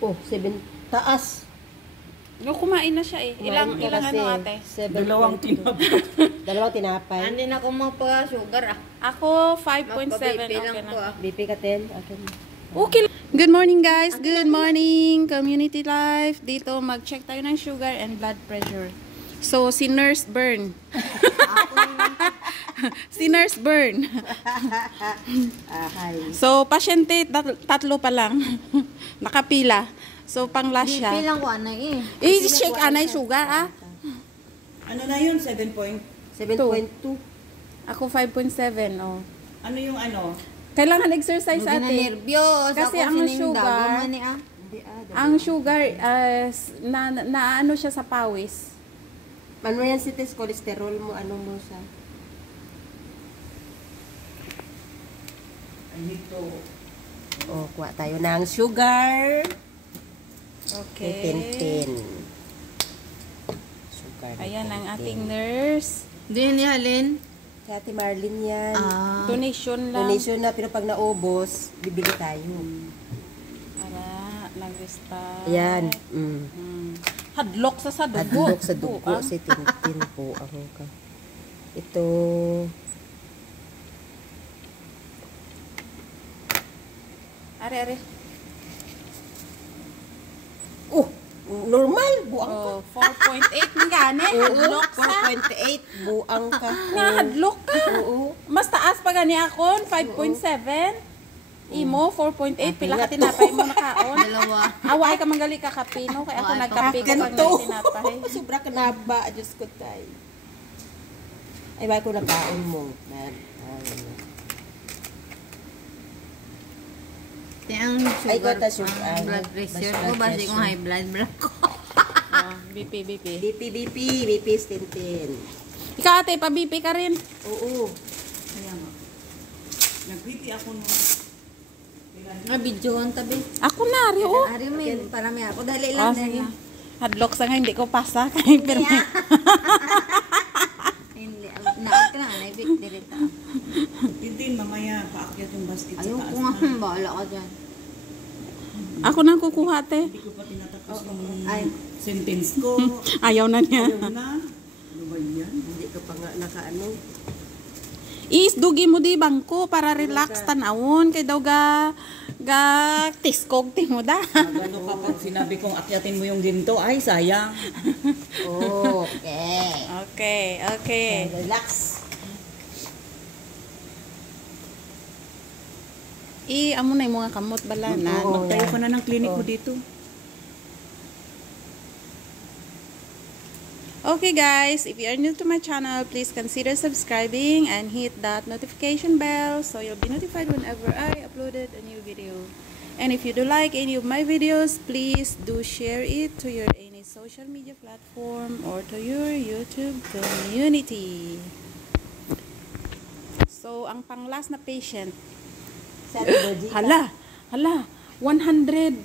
Oh, 7 taas. No, kumain na siya eh. Ilang ano ate? 2 Dalawang tinapay. Hindi na ako magpa-sugar Ako 5.7. Okay lang po na. BP ka 10. Okay. Good morning guys. Good morning. Community life. Dito mag-check tayo ng sugar and blood pressure. So si Nurse Bern. Si Nurse Bern. So pasyente tatlo pa lang. Nakapila. So pang-last siya. BP lang ko anay eh. I-check anay sugar ah. Ano na yun? 7.2? 7.2. Ako 5.7 oh. Ano yung ano? Kailangan exercise Hindi na ate. nervyos. Kasi ako ang sugar, ang sugar na ano siya sa pawis. Ano yan si test cholesterol mo? Ano mo siya? Dito. Oh, kuha tayo ng sugar. Okay. 10. Sugar. Ayan ang ating nurse. Hindi ni Halin. Si Ate Marlene yan. Donation lang. Donation na, pero pag naubos, bibili tayo. Para nag-restart. Ayan. Hadlok sa dugo. Hadlok sa dugo. Si Tintin po. Ako ka. Ito. Are. Oh, normal. Buang ka. Oh, 4.8 ng gani. Hadlok sa. 4.8. Buang ka. Hadlok ka. Oo. Mas taas pa gani akon. 5.7. Imo, 4.8. Pila ka tinapay mo nakaon. Dalawa. Away ka manggali ka kapino. Kaya ako nagkape ko pag Ganto. tinapay. Sobra ka na ba? Diyos ko tayo. Ay, bakit ko nakaon mo? Ang Ay, sugar, kota sugar. blood pressure ko. Basi kong high blood ko. BP. BP is Tintin. Ikaw ate, pa-BP ka rin. Oo. Kaya nga. Nag-BP ako nung... Videoan tabi. Ako na, Rio. Ari may parami ako. Dali Ah, lang. sige. Hadlok sa nga, hindi ko pasa. Kaya pero Hindi. Naak ka na. Naibit. Dirita. Tintin, mamaya paakyat yung basket sa Ayaw taas ko nga. na. Bahala ka dyan. ako na kukuha, te. Hindi ko pa tinatapos yung Ay. sentence ko. Ayaw na niya. Ayaw na. Ano ba yan? Hindi ka pa nga nakaano. Isdugi mo di bangko para relax tanawon. Kay daw ga tiskog ti mo da. Ano kapag sinabi kong akyatin mo yung ginto, ay sayang. Okay. Okay. Relax. Amo na yung mga kamot bala na. Magtayo ka na ng klinik mo dito. Okay guys, if you are new to my channel, please consider subscribing and hit that notification bell so you'll be notified whenever I uploaded a new video. And if you do like any of my videos, please do share it to your any social media platform or to your YouTube community. So, ang pang-last na patient, Sa Ate Boji. hala, 120.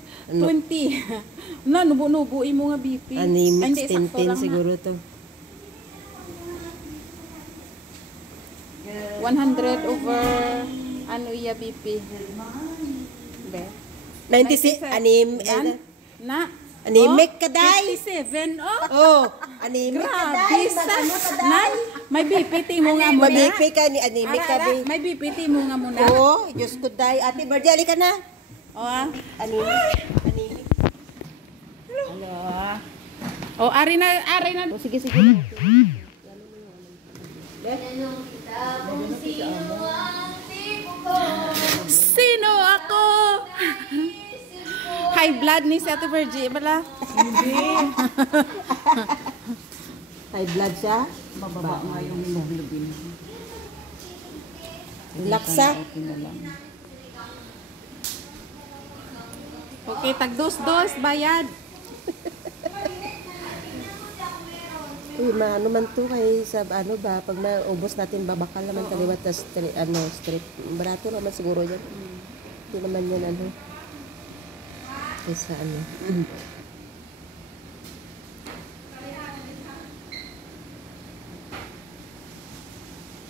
Na, nubo-nubo mo nga BP. Anemic Hindi, sakto Tintin lang na. siguro to. 100 over ano iya BP? Be. 96. Yan. Na. Anemic ka, day. 57. Oh. Oh, anemic ka, Grabe day. sa. Nan, may BPT mo nga muna. Mabipi ka ni anemic ka, day. May BPT mo nga muna. Oo, Diyos ko, day. Ate Bardi, ka na. O ah. Anemic. O, ari na. Oh, sige. Sino ako? High blood ni si Ate Virgie. Bala? High blood siya. Mababa nga yung hemoglobin. Laksa. Okay na lang. Okay, tag-dos-dos. Bayad. Uy, ano man to kay sa ano ba, pag naubos natin babakal naman kaliwat na strip. Barato naman siguro yan. Hindi naman yan ano. Kaysa ano.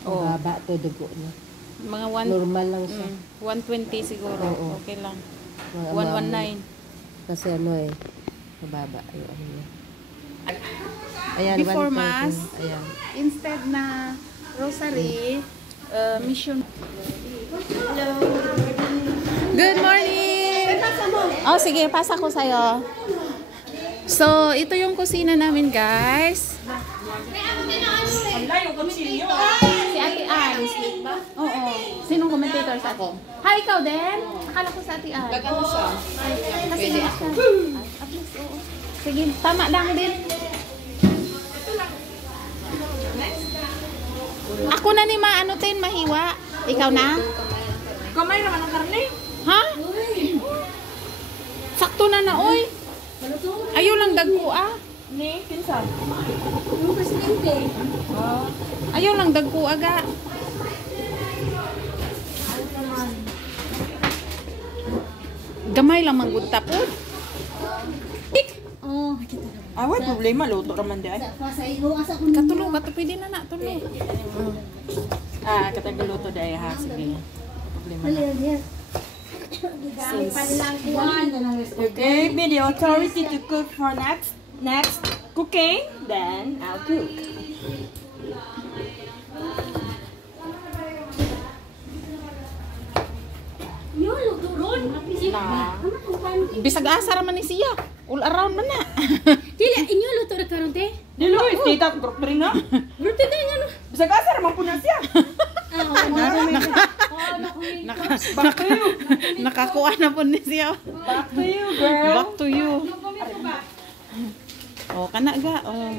Oh. Baba to dugo niya. Mga Normal lang siya. 120 siguro. Oo. Okay lang. Mga 119. kasi ano eh, mababa yung ano niya. Ayan, Before 1,000. Mass. Ayan. Instead na rosary, mission. Good morning! Oh, sige, pasa ko sa'yo. So, ito yung kusina namin, guys. Si Ate Ann. Oo. Sinong commentator sa ako? Hi, ikaw din? Akala ko sa Ate Ann. Gagano siya? Kasi siya. At least, oo. Sige, tama lang din. Ako na ni maano tin, mahiwa. Ikaw na? Kamay naman ang karne. Ha? Sakto na na, oy. Ayaw lang dagko, ah. Ni, pinsan. Ayaw lang dagko, aga. Gamay lang manggod tapod. Oh, Ah, wala problema. Luto naman di ay. Katulo, pwede na na, tulo. Ah, katagaluto di ay ha. Sige. Problema na. Okay, video authority to cook for next cooking. Then I'll cook. Bisag asa raman ni siya. All around man na. Dili, inyo luto ra karon te. Dilo, tita, grocery nga. Luto din ano. Bisag asa naman po na siya. Back to you. Nakakuha na po ni siya. Back to you, girl. Back to you. Oh, kana ga. Oh.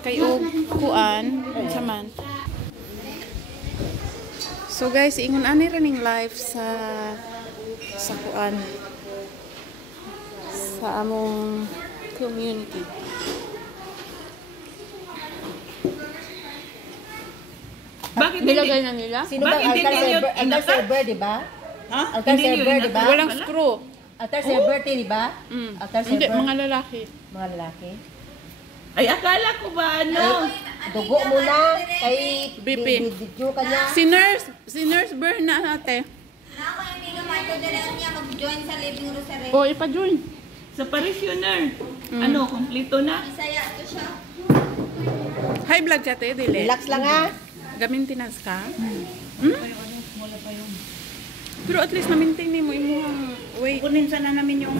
Kay og kuan saman. So guys, ingon ani running live sa kuan sa among community. Bakit Nilagay na nila? Sino ba? Bakit hindi Altar ninyo Altar inakal? server, di ba? Ha? Altar Hindi server, yun di ba? Walang screw. Altar server, di ba? Altar Hindi, server. mga lalaki. Mga lalaki. Ay, akala ko ba ano? Dugo muna kay BP. video kanya. Si Nurse Berna ate. Ako yung amiga Marco Dela niya mag-join sa Living Rosary. O, ipa-join. Sa parishioner. Ano, kompleto na? Isaya to siya. High blood ka te, dili. Relax lang ha. Gamintinas ka? Pero at least na-maintain mo imuhang weight. Kukunin sana namin yung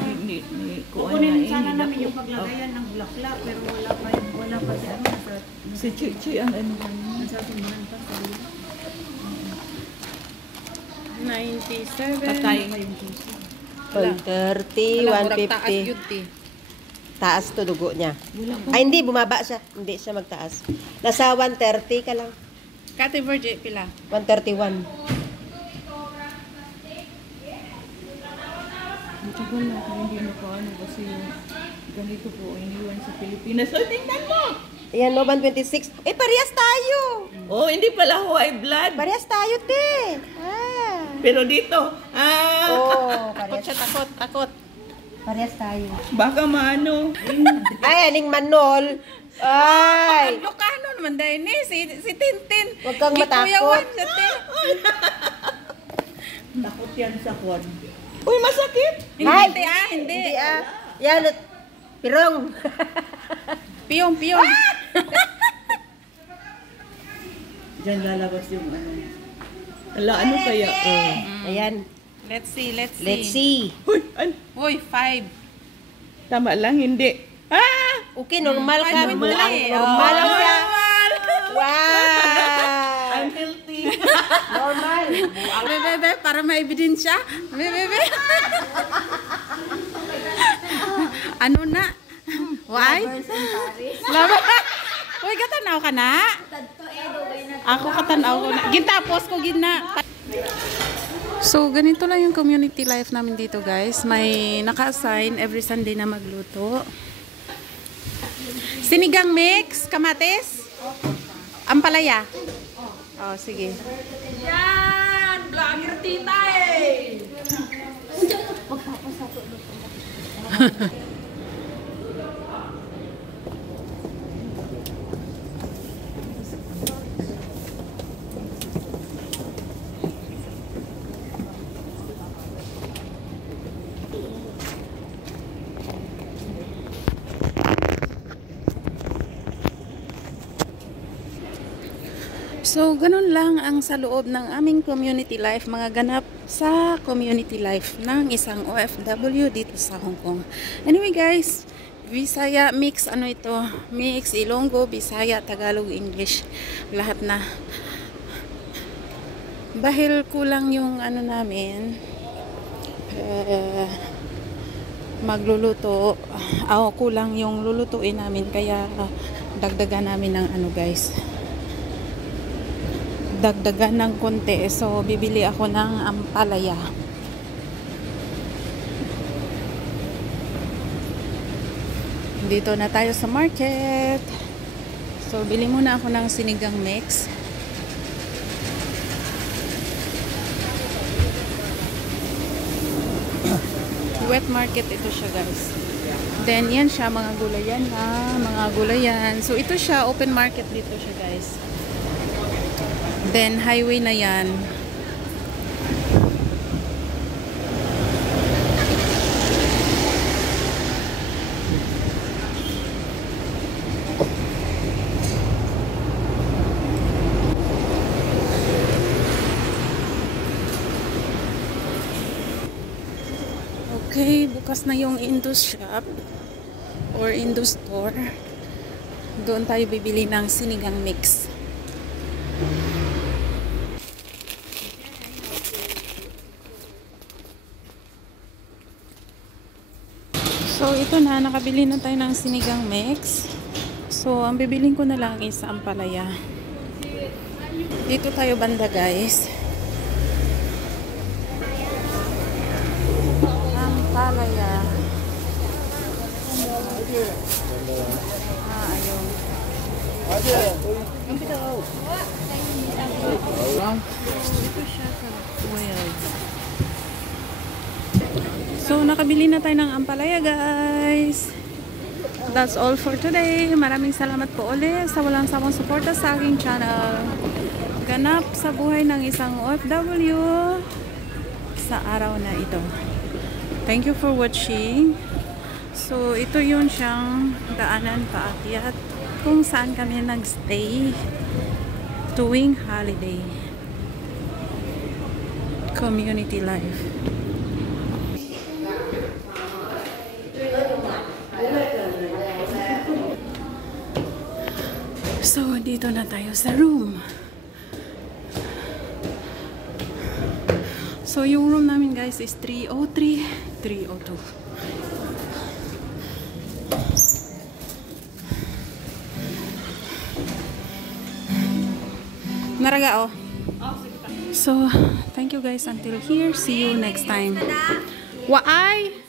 Kukunin sana namin yung paglagayan ng bulaklak pero wala pa si ano Si Chuy ang ano. nasa simbahan pa sa 97. Patay. 130, Taas 150. yun, te. Taas to dugo niya. Ay, hindi. Bumaba siya. Hindi siya magtaas. Nasa 130 ka lang. Kate Virgin, pila? 131. Ang tagal na kung hindi mo paano kasi ganito po iniwan sa Pilipinas. So, tingnan mo! Ayan, no, 126. Eh, parehas tayo. Oh, hindi pala high blood. Parehas tayo, te. Ah. Pero dito, Oh, Takot siya, takot. Parehas tayo. baka maano. Ay, aning manol. Ay. Ilocano naman dahil ni, si Tintin. Huwag kang matakot. Gikuyawan siya, te. Takot yan sa kwan. Uy, masakit! Hindi, Ay. te, hindi. Hindi ah. Yan, pirong. Piyong. Diyan lalabas yung ano. Ala, ano kaya? Ayan. Let's see. Let's see. Uy, Uy, 5. tama lang, hindi. Ah! Okay, normal ka. Fine, Buang, normal. normal lang siya. Normal. Wow. I'm healthy. Normal. Bebe, para may ebidensya. Bebe. Ano na? Why? Laban. Uy, katanaw ka na? Ako katanaw ko na. Gintapos ko gina. So, ganito lang yung community life namin dito, guys. May naka-assign every Sunday na magluto. Sinigang mix, kamatis, ampalaya. Oh, sige. Yan! Vlogger tita eh! So, ganun lang ang sa loob ng aming community life, mga ganap sa community life ng isang OFW dito sa Hong Kong. Anyway guys, Bisaya mix, ano ito? Mix, Ilonggo, Bisaya, Tagalog, English. Lahat na. Dahil kulang yung ano namin, magluluto. Kulang yung lulutuin namin, kaya dagdagan namin ng ano guys. Dagdagan ng konti. So, bibili ako ng ampalaya. Dito na tayo sa market. So, bili muna ako ng sinigang mix. Wet market ito siya guys. Then, yan siya, mga gulayan ha. Mga gulayan. So, ito siya, open market dito siya guys. Then, highway na yan. Okay, bukas na yung Indus shop or Indus store. Doon tayo bibili ng sinigang mix. So, ito na. Nakabili na tayo ng sinigang mix. So, ang bibiling ko na lang is ampalaya. Dito tayo banda, guys. Ampalaya. Ayun. Ito siya sa So, nakabili na tayo ng ampalaya, guys. That's all for today. Maraming salamat po ulit sa walang sawang suporta sa aking channel. Ganap sa buhay ng isang OFW sa araw na ito. Thank you for watching. So, ito yun siyang daanan paakyat kung saan kami nagstay tuwing holiday. Community life. So, dito na tayo sa room. So, yung room namin guys is 303, 302. Naraga, oh. So, thank you guys until here. See you next time. Waay!